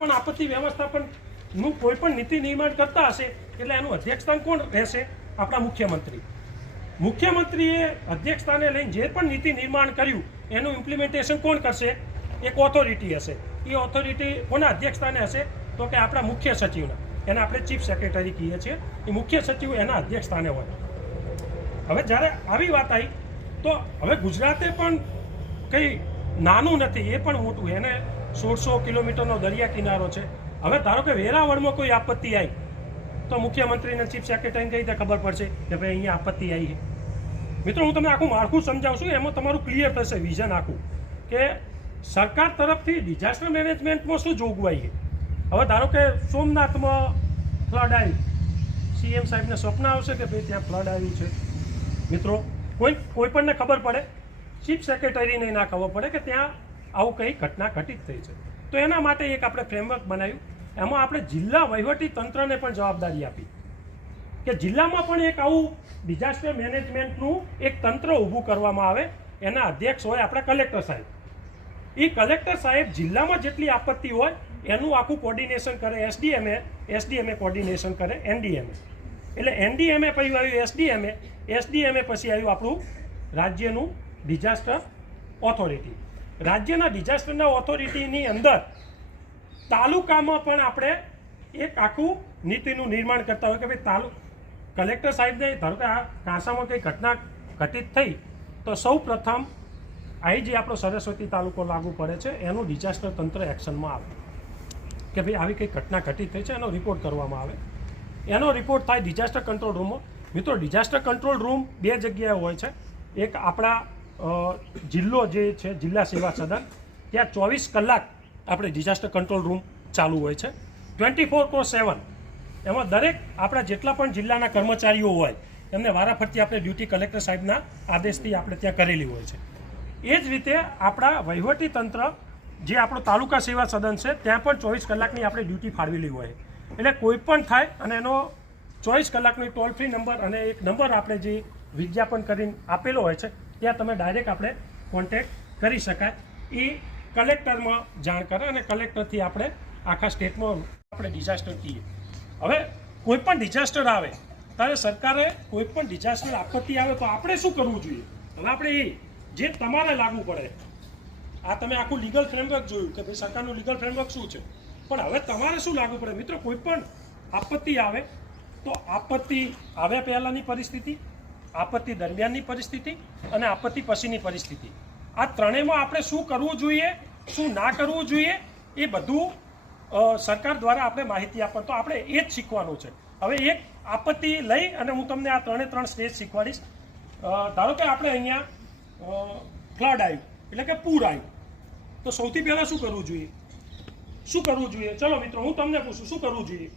પણ આપત્તિ વ્યવસ્થાપનનું કોઈ પણ નીતિ નિર્માણ કરતા હશે એટલે એનું અધ્યક્ષસ્થાન કોણ રહેશે? આપણા મુખ્યમંત્રી. મુખ્યમંત્રીએ અધ્યક્ષસ્થાને લઈને જે પણ નીતિ નિર્માણ કર્યું એનું ઇમ્પ્લિમેન્ટેશન કોણ કરશે? એક ઓથોરિટી હશે. એ ઓથોરિટી કોના અધ્યક્ષસ્થાને હશે? તો કે આપણા મુખ્ય સચિવના. એને આપણે ચીફ સેક્રેટરી કહીએ છીએ. એ મુખ્ય સચિવ એના અધ્યક્ષસ્થાને હોય. હવે જ્યારે આવી વાત આવી તો હવે ગુજરાતે પણ કંઈ નાનું નથી, એ પણ મોટું. એને 1600 કિલોમીટરનો દરિયા કિનારો છે. હવે ધારો કે વેરાવળમાં કોઈ આપત્તિ આવી તો મુખ્યમંત્રીને ચીફ સેક્રેટરીને કઈ રીતે ખબર પડશે કે ભાઈ અહીંયા આપત્તિ આવી છે? મિત્રો, હું તમને આખું માળખું સમજાવું છું, એમાં તમારું ક્લિયર થશે વિઝન આખું કે સરકાર તરફથી ડિઝાસ્ટર મેનેજમેન્ટમાં શું જોગવાઈ છે. હવે ધારો કે સોમનાથમાં ફ્લડ આવ્યું, સીએમ સાહેબને સ્વપ્ન આવશે કે ભાઈ ત્યાં ફ્લડ આવ્યું છે. મિત્રો, કોઈ પણને ખબર પડે, ચીફ સેક્રેટરીને ના ખબર પડે કે ત્યાં આવું કંઈ ઘટના ઘટિત થઈ છે. તો એના માટે એક આપણે ફ્રેમવર્ક બનાવ્યું. એમાં આપણે જિલ્લા વહીવટી તંત્રને પણ જવાબદારી આપી કે જિલ્લામાં પણ એક આવું ડિઝાસ્ટર મેનેજમેન્ટનું એક તંત્ર ઊભું કરવામાં આવે. એના અધ્યક્ષ હોય આપણા કલેક્ટર સાહેબ. એ કલેક્ટર સાહેબ જિલ્લામાં જેટલી આપત્તિ હોય એનું આખું કોર્ડિનેશન કરે. એસડીએમએ કોર્ડિનેશન કરે એનડીએમએ. એટલે એનડીએમએ પછી આવ્યું એસડીએમએ પછી આવ્યું આપણું રાજ્યનું ડિઝાસ્ટર ઓથોરિટી. રાજ્યના ડિઝાસ્ટરના ઓથોરિટીની અંદર તાલુકામાં પણ આપણે એક આખું નીતિનું નિર્માણ કરતા હોય કે ભાઈ કલેક્ટર સાહેબને ધારો કે આ કાંસામાં કંઈ ઘટના ઘટિત થઈ તો સૌ પ્રથમ અહીં જે આપણો સરસ્વતી તાલુકો લાગુ પડે છે એનું ડિઝાસ્ટર તંત્ર એક્શનમાં આવે કે ભાઈ આવી કંઈ ઘટના ઘટિત થઈ છે, એનો રિપોર્ટ કરવામાં આવે. એનો રિપોર્ટ થાય ડિઝાસ્ટર કંટ્રોલ રૂમમાં. મિત્રો, ડિઝાસ્ટર કંટ્રોલ રૂમ બે જગ્યાએ હોય છે. એક આપણા જિલ્લો જે છે જિલ્લા સેવા સદન, ત્યાં 24 કલાક આપણે ડિઝાસ્ટર કંટ્રોલ રૂમ ચાલુ હોય છે 24/7. એમાં દરેક આપણા જેટલા પણ જિલ્લાના કર્મચારીઓ હોય એમને વારાફરતી આપણે ડ્યુટી કલેક્ટર સાહેબના આદેશથી આપણે ત્યાં કરેલી હોય છે. એ જ રીતે આપણા વહીવટી તંત્ર જે આપણો તાલુકા સેવા સદન છે ત્યાં પણ 24 કલાકની આપણે ડ્યુટી ફાળવેલી હોય. એટલે કોઈ પણ થાય અને એનો 24 કલાકનો ટોલ ફ્રી નંબર અને એક નંબર આપણે જે વિજ્ઞાપન કરીને આપેલો હોય છે ત્યાં તમે ડાયરેક્ટ આપણે કોન્ટેક્ટ કરી શકાય. એ કલેક્ટરમાં જાણ કરે અને કલેક્ટરથી આપણે આખા સ્ટેટમાં આપણે ડિઝાસ્ટર કહીએ. હવે કોઈ પણ ડિઝાસ્ટર આવે ત્યારે સરકારે કોઈ પણ ડિઝાસ્ટર આપત્તિ આવે તો આપણે શું કરવું જોઈએ? હવે આપણે એ જે તમારે લાગુ પડે, આ તમે આખું લીગલ ફ્રેમવર્ક જોયું કે ભાઈ સરકારનું લીગલ ફ્રેમવર્ક શું છે, પણ હવે તમારે શું લાગુ પડે? મિત્રો, કોઈ પણ આપત્તિ આવે તો આપત્તિ આવ્યા પહેલાંની પરિસ્થિતિ, આપત્તિ દરમિયાનની પરિસ્થિતિ અને આપત્તિ પછીની પરિસ્થિતિ, આ ત્રણેયમાં આપણે શું કરવું જોઈએ, શું ના કરવું જોઈએ, એ બધું સરકાર દ્વારા આપણે માહિતી આપવા. તો આપણે એ જ શીખવાનું છે. હવે એક આપત્તિ લઈ અને હું તમને આ ત્રણે સ્ટેજ શીખવાડીશ. ધારો કે આપણે અહીંયા ફ્લડ આવ્યું એટલે કે પૂર આવ્યું, તો સૌથી પહેલાં શું કરવું જોઈએ? ચલો મિત્રો, હું તમને પૂછું શું કરવું જોઈએ?